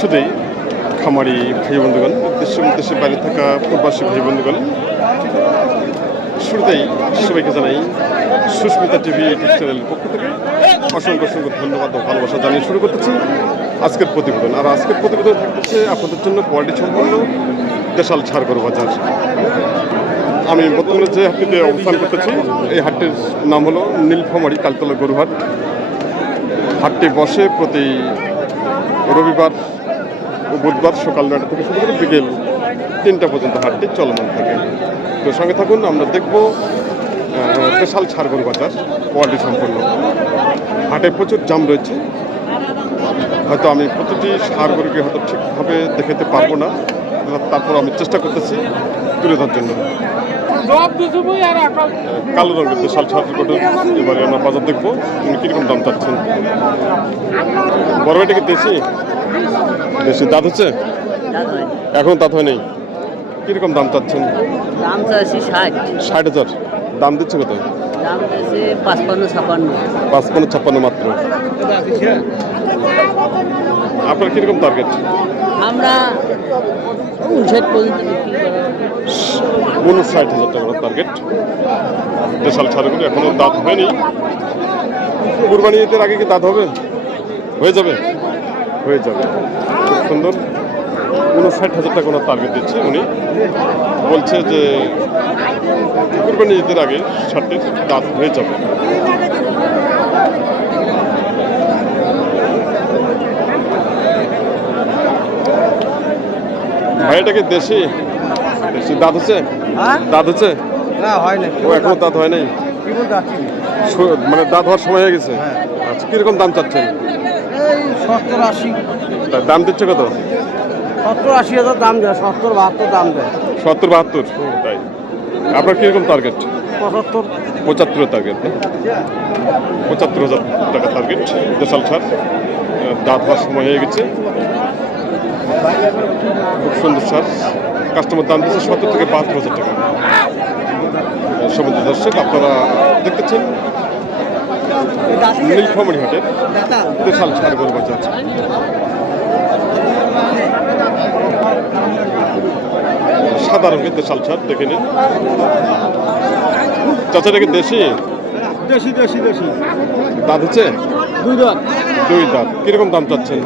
শুধুই খামারি ভাই বন্ধুগণ, দেশে বিদেশে বাইরে থাকা প্রবাসী ভাই বন্ধুগণ, শুরুতেই সবাইকে জানাই সুস্মিতা টিভি ইউটিউব চ্যানেলের পক্ষ থেকে অসংখ্য অসংখ্য ধন্যবাদ ও ভালোবাসা জানিয়ে শুরু করতেছি আজকের প্রতিবেদন। আর আজকের প্রতিবেদন থাকতেছে আপনাদের জন্য কোয়ালিটি সম্পন্ন দেশাল ছাড়গরু বাজার। আমি বর্তমানে যে হাটটিতে অবস্থান করতেছি এই হাটটির নাম হলো নীলফামারী কালতলা গরুহাট। হাটটি বসে প্রতি রবিবার ও বুধবার সকাল 9টা থেকে শুরু করে বিকেল 3টা পর্যন্ত হাটটি চলমান থাকে। তো সঙ্গে থাকুন, আমরা দেখব বিশাল ছাড়গরু বাজার কোয়ালিটি সম্পন্ন। হাটে প্রচুর জাম রয়েছে, হয়তো আমি প্রতিটি ছাড়গরুকে হয়তো ঠিকভাবে দেখাতে পারবো না, তারপর আমি চেষ্টা করতেছি তুলে ধরার জন্য। কালো রঙের বিশাল ছাড়গরু এবারে আমরা বাজার দেখবো কিরকম দাম চাচ্ছেন। বড় এটা কি দেশি? দেশি দাঁত হচ্ছে? এখন দাঁত হয় নেই। কিরকম দাম চাচ্ছেন? দাম চাচ্ছি 60,000। দাম দিচ্ছে কত? দাম দিচ্ছে 55-56। 55-56 মাত্র। আপনার কিরকম টার্গেট? আমরা 59 পর্যন্ত বিক্রি করা। 59,000 টাকা টার্গেট। দেশাল ছাড়গুলো এখনো দাঁত হয়নি। কুরবানি ঈদের আগে কি দাঁত হবে? হয়ে যাবে, হয়ে যাবে। খুব সুন্দর। 59,000 টাকা ওনার টার্গেট দিচ্ছে। উনি বলছে যে কুরবানি ঈদের আগে ষাটটির দাঁত হয়ে যাবে। ভাই এটা কি দেশি? দেশি দাঁত হচ্ছে? দাঁত হচ্ছে? না হয় না। ও এখনো দাঁত হয় নাই, মানে দাঁত হওয়ার সময় হয়ে গেছে। আচ্ছা, কিরকম দাম চাচ্ছেন? এই 70-80। দাম দিচ্ছে কত? 70-80 হাজার দাম দেয়, 70-72 দাম দেয়। 70-72। তাই আপনার কিরকম টার্গেট? 75 টার্গেট। 75,000 টাকা টার্গেট দেশাল ছাড়। দাঁত হওয়ার সময় হয়ে গেছে। খুব সুন্দর ছাড়। কাস্টমার দাম দিচ্ছে 70 থেকে 72,000 টাকা। সমুদ্র দর্শক, আপনারা দেখতেছেন নীলফামারী হাটের দেশাল ছাড়গরু বাজার। সাদা রঙের দেশাল ছাড় দেখে নিন। চাচা এটা কি দেশি? দেশি দেশি দেশি। দাঁত হচ্ছে? 2 দাঁত। 2 দাঁত। কিরকম দাম চাচ্ছেন?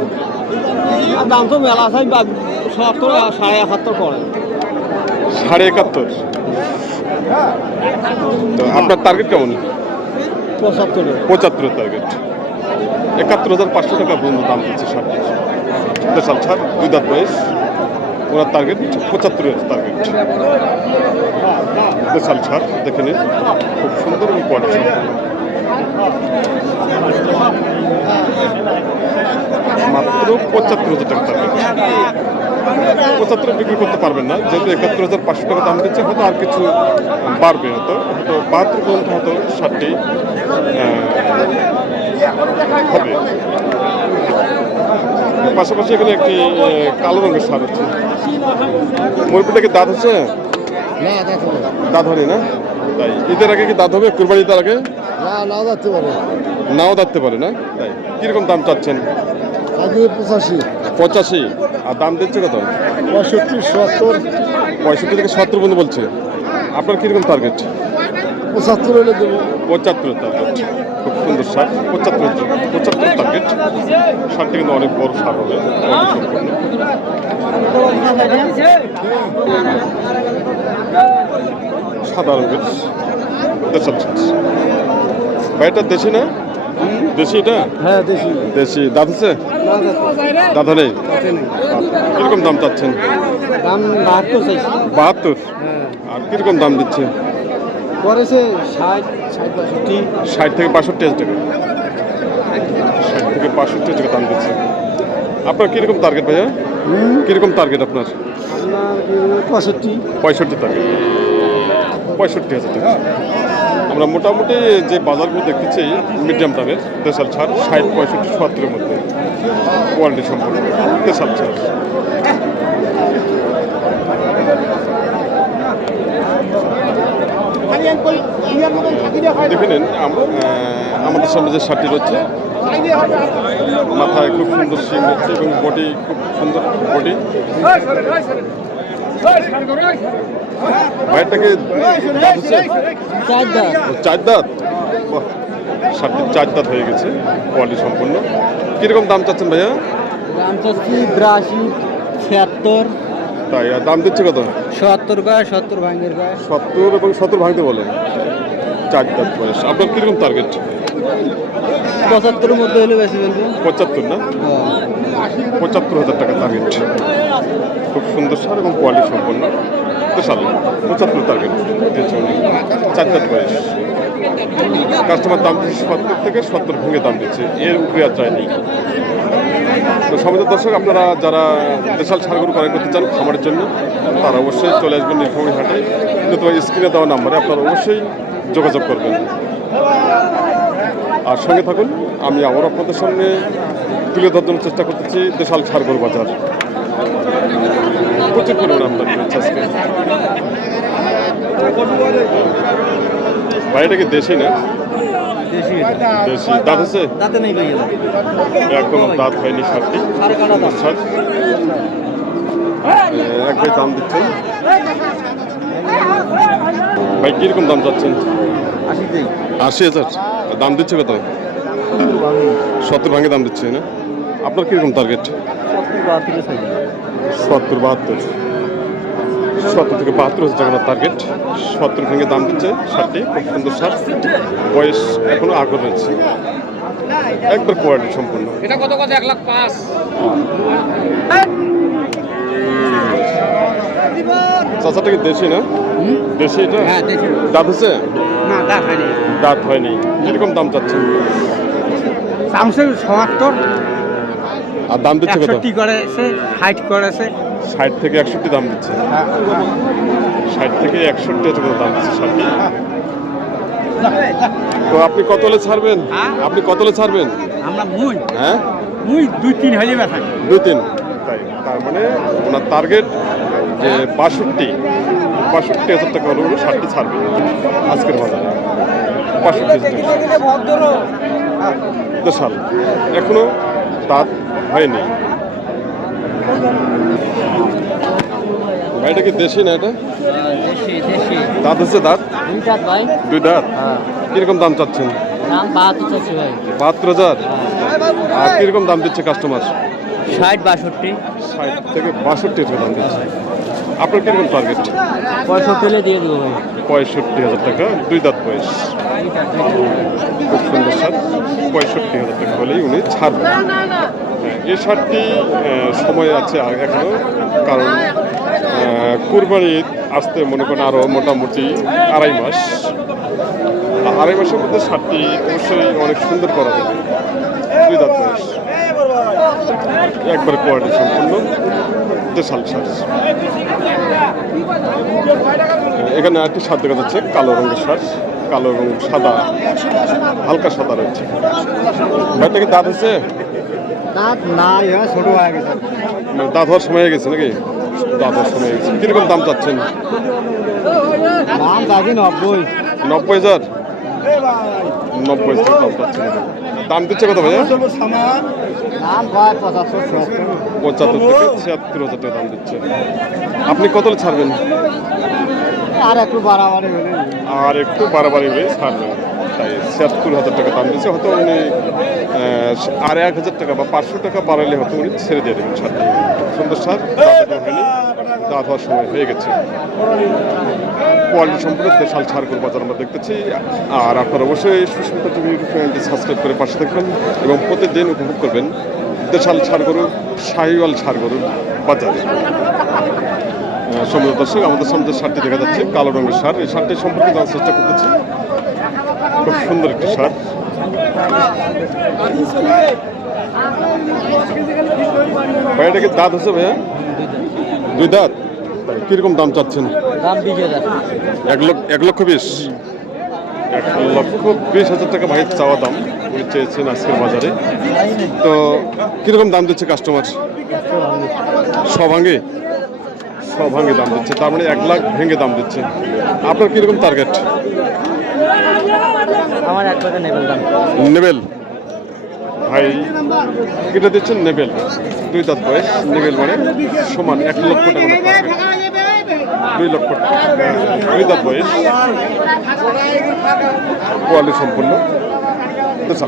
দাম তো মেলা আছে, 70-71 পড়ে। 71.5। তো আপনার টার্গেট কেমন? 75 টার্গেট। 71,500 টাকা পর্যন্ত দাম দিচ্ছে ষাটটির দেশাল ছাড়। 2 দাঁত বয়স। ওনার টার্গেট 75 টার্গেট দেশাল ছাড় দেখে নিন। খুব সুন্দর এবং কোয়ালিটি। মাত্র 75,000 টাকা টার্গেট। 75 বিক্রি করতে পারবেন না, যেহেতু 71,500 টাকা দাম দিচ্ছে। হয়তো আর কিছু বাড়বে, হয়তো 72 পর্যন্ত হয়তো ষাটটি হবে। পাশাপাশি এখানে একটি কালো রঙের সার হচ্ছে। মুরগিটাকে দাঁত হচ্ছে? দাঁত হয়নি না? তাই ঈদের আগে কি দাঁত হবে? কুরবানি ঈদের আগে? নাও যাচ্ছে পারে। নাও দাঁততে পারে না? তাই কিরকম দাম চাচ্ছেন? 85। আর দাম দিচ্ছে কত? 65-70। 65 থেকে 70 পর্যন্ত বলছে। আপনার কিরকম টার্গেট? 75 হলে দেবো। 75 টার্গেট। খুব সুন্দর সার। 75 টার্গেট। সারটি কিন্তু অনেক বড় সার হবে। সাদা রঙের দেশাল ছাড়। ভাই এটা দেশি না? দেশি এটা? হ্যাঁ দেশি। দেশি। দাঁত হচ্ছে? দাঁত নেই। কিরকম দাম চাচ্ছেন? দাম 72 চাইছি। 72। আর কিরকম দাম দিচ্ছে? করেছে 60-65। 60 থেকে 62,000 টাকা। 60 থেকে 62,000 টাকা দাম দিচ্ছে। আপনার কিরকম টার্গেট ভাইয়া? কিরকম টার্গেট আপনার? আপনার 65 টার্গেট। 65,000 টাকা। আমরা মোটামুটি যে বাজারগুলো দেখতেছি মিডিয়াম দামের দেশাল ছাড় 60, 65, 70-এর মধ্যে কোয়ালিটি সম্পন্ন দেশাল ছাড়। দেখে নিন আমাদের সামনে যে শার্টটি রয়েছে মাথায় খুব সুন্দর সিং হচ্ছে এবং বডি খুব সুন্দর বডি। ভাইটাকে দাঁত হচ্ছে চার দাঁত। চার দাঁত। বাহ, ষাটটি চার দাঁত হয়ে গেছে, কোয়ালিটি সম্পূর্ণ। কিরকম দাম চাচ্ছেন ভাইয়া? দাম চাচ্ছি 82, 76। তাই আর দাম দিচ্ছে কত? 77 গায়ে, 70 ভাঙের গায়ে। 70 এবং 70 ভাঙতে বলে। চার দাঁত বয়স। আপনার কিরকম টার্গেট? 75-এর মধ্যে হলে বেশি বলবো। 75 না? 75,000 টাকা টার্গেট। খুব সুন্দর সার এবং কোয়ালিটি সম্পন্ন। বিশাল 75 টার্গেট দিয়েছে উনি। চার দাঁত বয়স। কাস্টমার দাম দিচ্ছে 70 থেকে 70 ভেঙে দাম দিচ্ছে, এর উপরে আর যায়নি। তো সমাজের দর্শক, আপনারা যারা দেশাল সারগরু ক্রয় করতে চান খামারের জন্য, তারা অবশ্যই চলে আসবেন নীলফামারী হাটে। কিন্তু স্ক্রিনে দেওয়া নাম্বারে আপনারা অবশ্যই যোগাযোগ করবেন। আর সঙ্গে থাকুন, আমি আবার আপনাদের সামনে তুলে ধরার জন্য চেষ্টা করতেছি দেশাল সারগরু বাজার। প্রচুর পরিমাণ আমদানি হচ্ছে আজকে। ভাইটা কি দেশি না? দেশি। দাঁত আছে? দাঁতে নেই ভাই। এখনো দাঁত হয়নি সারটি। সার এক ভাই দাম দিচ্ছেন। ভাই কিরকম দাম চাচ্ছেন? 80,000। দাম দিচ্ছে কত? 70 ভাঙে দাম দিচ্ছে না? আপনার কিরকম টার্গেট? 70-72। 70 থেকে 72,000 টাকা টার্গেট। 70 ভেঙে দাম দিচ্ছে সারটি। খুব সুন্দর সার, বয়স এখনো আগর রয়েছে, একবার কোয়ালিটি সম্পূর্ণ। এটা কত কত? 1,05,000। চাচাটা কি দেশি না? দেশি এটা? হ্যাঁ, দেশি। দাঁত হচ্ছে? না, দাঁত হয়নি। দাঁত হয়নি। কিরকম দাম চাচ্ছেন? সামসুং ৭৭। আর দাম দিচ্ছে কত? 61 করেছে, 60 করেছে। 60 থেকে 61 দাম দিচ্ছে। 60 থেকে 61 টাকা দাম দিচ্ছে সারটি। তো আপনি কত হলে ছাড়বেন? আপনি কত হলে ছাড়বেন? আমরা হ্যাঁ, 2-3 হলে ব্যথা। 2-3। তাই তার মানে ওনার টার্গেট যে 62,000 টাকা হলে উনি সারটি ছাড়বে আজকের বাজারে। 62,000 দেশাল, এখনো দাঁত হয়নি। ভাইটা কি দেশি না এটা? দেশি দেশি। দাঁত হচ্ছে? দাঁত 2 দাঁত ভাই। 2 দাঁত। হ্যাঁ। কিরকম দাম চাচ্ছেন? দাম 72 চাচ্ছি ভাই। 72,000। আর কিরকম দাম দিচ্ছে কাস্টমার? 60-62। 60 থেকে 62 টাকা দাম দিচ্ছে। আপনার কিরকম টার্গেট? 65 হলে দিয়ে দেবো ভাই। 65,000 টাকা, 2 দাঁত বয়স। খুব সুন্দর সার। 65,000 টাকা হলেই উনি ছাড়বেন। এই সারটি সময় আছে এখনো, কারণ কুরবানি আসতে মনে করেন আরও মোটামুটি 2.5 মাস। 2.5 মাসের মধ্যে সারটি অবশ্যই অনেক সুন্দর করা যাবে। 2 দাঁত বয়স, একবার কোয়ালিটি সম্পূর্ণ দেশাল সার। এখানে আরেকটি সার দেখা যাচ্ছে, কালো রঙের সার। কালো এবং সাদা, হালকা সাদা রয়েছে। ভাইটা কি দাঁত আছে? দাঁত নাই, ছোট হয়ে গেছে। মানে দাঁত হওয়ার সময় হয়ে গেছে নাকি? দাঁত হওয়ার সময় হয়ে গেছে। কিরকম দাম চাচ্ছেন? দাম যাবে 90। 90,000। 90,000 দাম চাচ্ছেন। দাম দিচ্ছে কত ভাইয়া? দাম হয় 75-76। 75 থেকে 76,000 টাকা দাম দিচ্ছে। আপনি কত ছাড়বেন? আর একটু বাড়াবাড়ি হলে। আর একটু বাড়াবাড়ি হলে ছাড়বেন। তাই 76,000 টাকা দাম দিচ্ছে। হয়তো উনি আর 1,000 টাকা বা 500 টাকা বাড়ালে হয়তো উনি ছেড়ে দিয়ে দেবেন সারটি। সুন্দর সার, দাঁত হয়নি, দাঁত হওয়ার সময় হয়ে গেছে। কোয়ালিটি সম্পূর্ণ দেশাল সারগরু বাজার আমরা দেখতেছি। আর আপনারা অবশ্যই সুস্মিতা টিভি ইউটিউব চ্যানেলটি সাবস্ক্রাইব করে পাশে থাকবেন এবং প্রতিদিন উপভোগ করবেন দেশাল সারগরু, শাহিওয়াল সারগরু বাজার। সম্মানিত দর্শক, আমাদের সামনে যে সারটি দেখা যাচ্ছে কালো রঙের সার, এই সারটি সম্পর্কে জানার চেষ্টা করতেছি। খুব সুন্দর একটি সার। ভাই এটা কি দাঁত হচ্ছে ভাইয়া? 2 দাঁত। কিরকম দাম চাচ্ছেন? দাম 20,000। 1,20,000। 1,20,000 টাকা ভাই চাওয়া দাম উনি চেয়েছেন আজকের বাজারে। তো কিরকম দাম দিচ্ছে কাস্টমার? সভাঙ্গে দাম দিচ্ছে, তার মানে 1 লাখ ভেঙে দাম দিচ্ছে। আপনার কিরকম টার্গেট? আমার 1 টাকা নেবেন দাম। নেবেল ভাই এটা দিচ্ছেন নেবেল, 2 দাঁত বয়স। নেবেল মানে সমান 1 লক্ষ টাকা মতো পাবে। 2 লক্ষ, 2 দাঁত বয়স, কোয়ালিটি সম্পূর্ণ। আচ্ছা,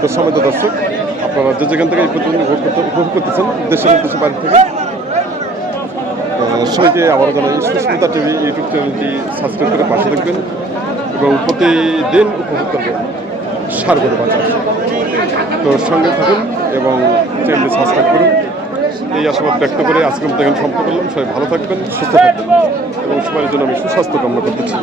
তো সমেত দর্শক, আপনারা যে যেখান থেকে এই প্রতিবন্ধী উপভোগ করতেছেন, দেশের দেশে বাড়ি থেকে, সবাইকে আবারও জানাই সুস্মিতা টিভি ইউটিউব চ্যানেলটি সাবস্ক্রাইব করে পাশে থাকবেন এবং প্রতিদিন উপভোগ করবেন সারগরু বাজার। তো সঙ্গে থাকুন এবং চ্যানেলটি সাবস্ক্রাইব করুন, এই আশাবাদ ব্যক্ত করে আজকের মতো এখানে সমাপ্ত করলাম। সবাই ভালো থাকবেন, সুস্থ থাকবেন এবং সবার জন্য আমি সুস্বাস্থ্য কামনা করতেছি।